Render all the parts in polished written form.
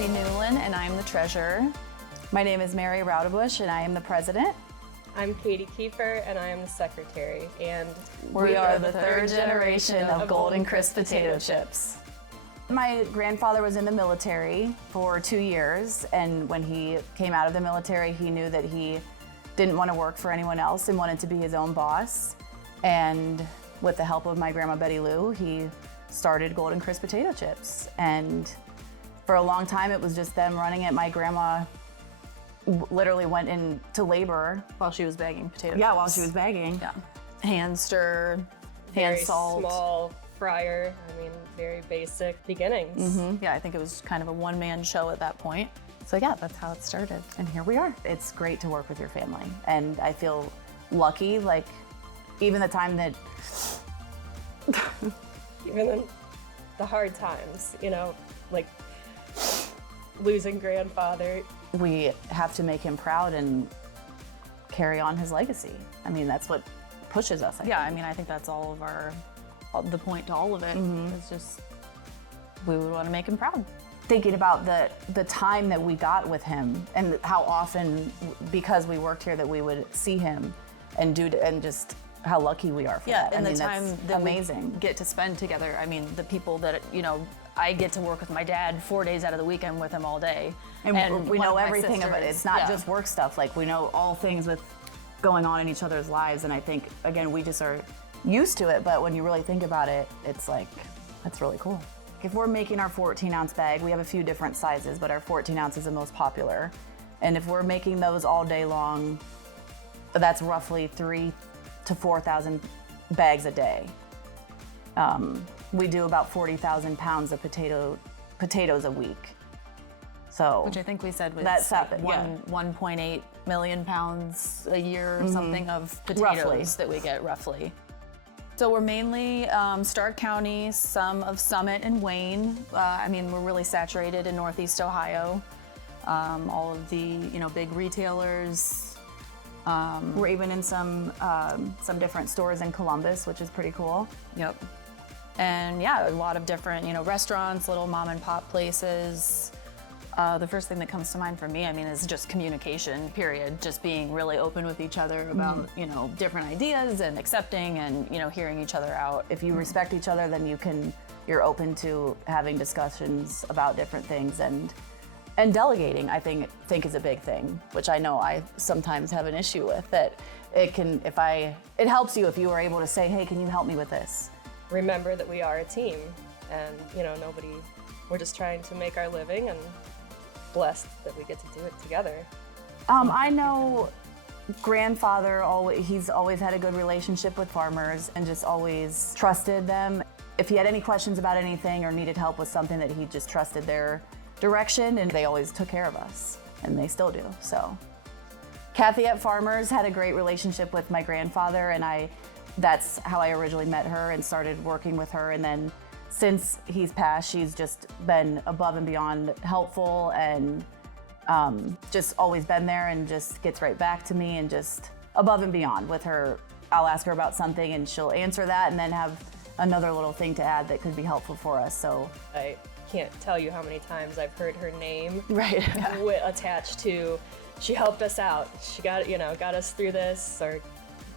Cassie Newland, and I am the treasurer. My name is Mary Raudebush, and I am the president. I'm Katie Kiefer, and I am the secretary, and we are the third generation of Golden Krisp Potato Chips. My grandfather was in the military for 2 years, and when he came out of the military, he knew that he didn't want to work for anyone else and wanted to be his own boss. And with the help of my grandma Betty Lou, he started Golden Krisp Potato Chips. And for a long time, it was just them running it. My grandma literally went into labor While she was bagging potatoes. Yeah, while she was bagging. Yeah. Hand stir, very hand salt. small fryer. I mean, very basic beginnings. Yeah, I think it was kind of a one-man show at that point. So yeah, that's how it started. And here we are. It's great to work with your family. And I feel lucky, like even the time that Even in the hard times, you know, like losing grandfather. we have to make him proud and carry on his legacy. I mean, that's what pushes us. Yeah, I mean, I think that's the point to all of it. It's just, we would want to make him proud. Thinking about the time that we got with him and how often, because we worked here, that we would see him and just how lucky we are for that. And I the mean, time that's that amazing. we get to spend together. I mean, the people that, I get to work with my dad 4 days out of the week. I'm with him all day. And we one know of my everything about it. sisters- It's not yeah. just work stuff. Like, we know all things with going on in each other's lives. And I think, again, we just are used to it. But when you really think about it, it's like, that's really cool. If we're making our 14-ounce bag, we have a few different sizes, but our 14 ounce is the most popular. And if we're making those all day long, that's roughly 3,000 to 4,000 bags a day. We do about 40,000 pounds of potatoes a week. So Which I think we said was That's like happened, yeah. 1.8 million pounds a year or something of potatoes Roughly. that we get roughly. So we're mainly Stark County, some of Summit and Wayne. I mean, we're really saturated in Northeast Ohio. All of the big retailers. we're even in some different stores in Columbus, which is pretty cool. Yep. And yeah, a lot of different restaurants, little mom and pop places. The first thing that comes to mind for me, I mean, is just communication, period. Just being really open with each other about, different ideas and accepting and, hearing each other out. If you respect each other, then you're open to having discussions about different things, and delegating, I think is a big thing, which I know I sometimes have an issue with. That it helps you if you are able to say, hey, can you help me with this? Remember that we are a team, and we're just trying to make our living, and blessed that we get to do it together. I know grandfather, he's always had a good relationship with farmers and just always trusted them. If he had any questions about anything or needed help with something, that he just trusted their direction, and they always took care of us, and they still do. So Kathy at Farmers had a great relationship with my grandfather, and that's how I originally met her and started working with her. And then since he's passed, she's just been above and beyond helpful, and just always been there, and just gets right back to me, and just above and beyond with her. I'll ask her about something and she'll answer that, and then have another little thing to add that could be helpful for us. So I can't tell you how many times I've heard her name right. attached to, she helped us out, she got us through this, or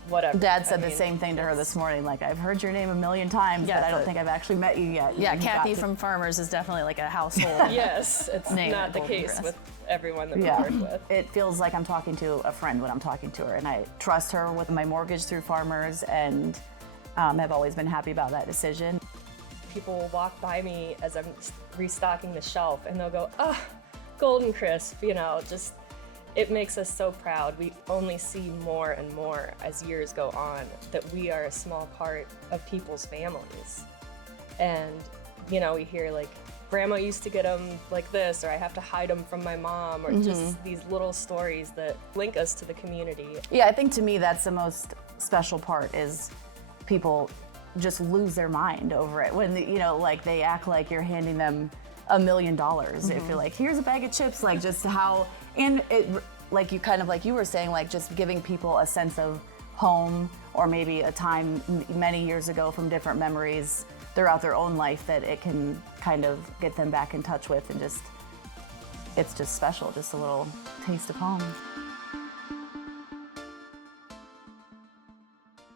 whatever. Dad said the same thing to her this morning. Like, I've heard your name a million times, Yeah, but I don't think I've actually met you yet. Yeah, You Kathy got to- from Farmers is definitely like a household. Yes, it's Name not at the Golden case Krisp. with everyone that we Yeah, work with. it feels like I'm talking to a friend when I'm talking to her, and I trust her with my mortgage through Farmers, and have always been happy about that decision. People will walk by me as I'm restocking the shelf, and they'll go, "Oh, Golden Krisp," just. It makes us so proud. We only see more and more as years go on that we are a small part of people's families. And, we hear like, grandma used to get them like this, or I have to hide them from my mom, or just these little stories that link us to the community. Yeah, I think to me that's the most special part, is people just lose their mind over it when they act like you're handing them $1 million. If you're like, here's a bag of chips, like just how, and it, like you were saying, like just giving people a sense of home, or maybe a time many years ago from different memories throughout their own life that it can kind of get them back in touch with, and just it's just special, just a little taste of home.